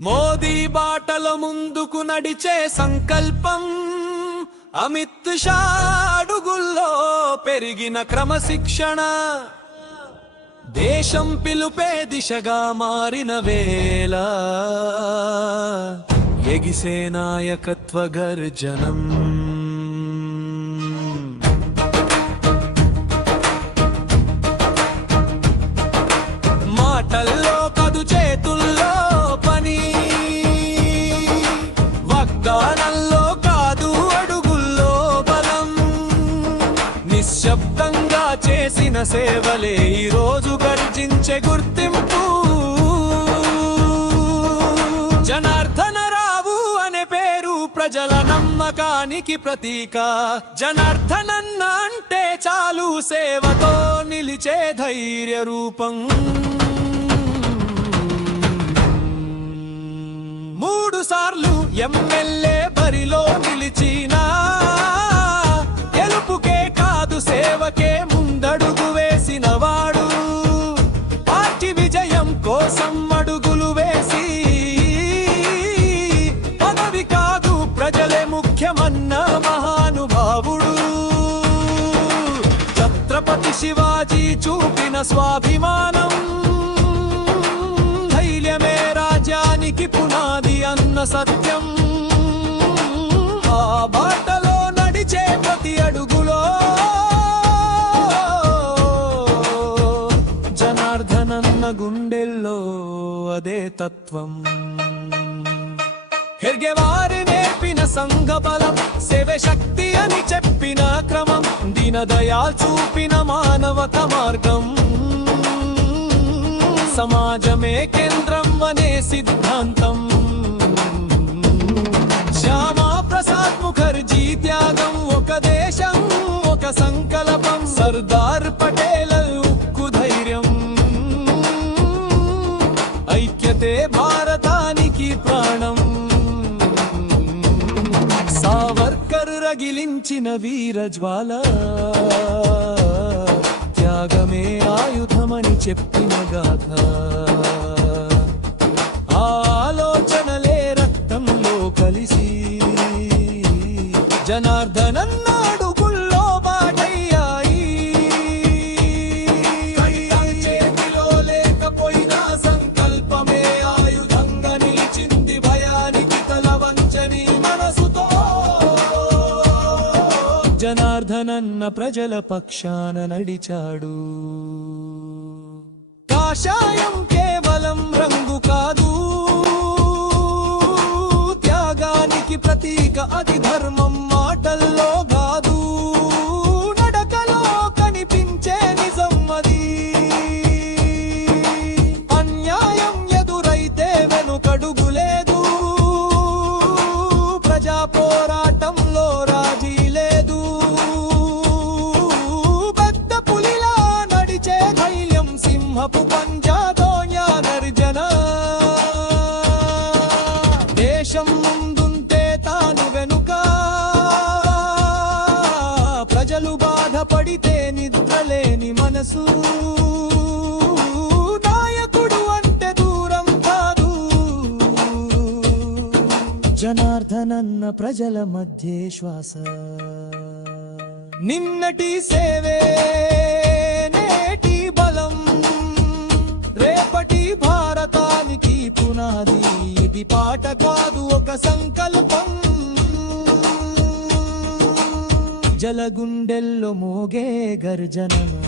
మోదీ బాటల ముందుకు నడిచే సంకల్పం అమిత్ షా అడుగుల్లో పెరిగిన క్రమశిక్షణ. దేశం పిలుపే దిశగా మారిన వేళ. ఎగిసే నాయకత్వ గర్జనం. మాటల్లో చేసిన సేవలే ఈ రోజు గర్జించే గుర్తింపు. జనార్దన రావు అనే పేరు ప్రజల నమ్మకానికి ప్రతీక. జనార్దనన్న అంటే చాలు సేవతో నిలిచే ధైర్య రూపం. మూడు సార్లు ఎమ్మెల్యే శివాజీ చూపిన స్వాభిమానం. ధైర్యమే రాజ్యానికి పునాది అన్న సత్యం. ఆ బాటలో నడిచే ప్రతి అడుగులో జనార్దనన్న గుండెల్లో అదే తత్వం. హెర్గెవారి నేర్పిన సంఘ బలం సేవ శక్తి అని చెప్పిన క్రమం దీనదయాల్ చూపిన మానవత మార్గం. సమాజమే కేంద్రం అనే సిద్ధాంతం. శ్యామా ప్రసాద్ ముఖర్జీ త్యాగం ఒక దేశం ఒక సంకల్పం. సర్దార్ పటేల్ ఉక్కు ధైర్యం. ఐక్యతే భారతానికి ప్ర రగిలించిన వీర జ్వాల త్యాగమే ఆయుధమని చెప్పిన గాథ. ఆలోచనలే రక్తంలో కలిసి జనార్దనన్నాడు జనార్దనన్న ప్రజల పక్షాన నడిచాడు. కాషాయం కేవలం రంగు పాపు పంజాదో జ్ఞానర్జన. దేశం ముందుంటే తాను వెనుక. ప్రజలు బాధపడితే నిద్రలేని మనసు. నాయకుడు అంటే దూరం కాదు. జనార్దనన్న ప్రజల మధ్య శ్వాస. నిన్నటి సేవే భారతానికి పునాది ఇది పాట కాదు ఒక సంకల్పం. జలగుండెల్లో మోగే గర్జనమా?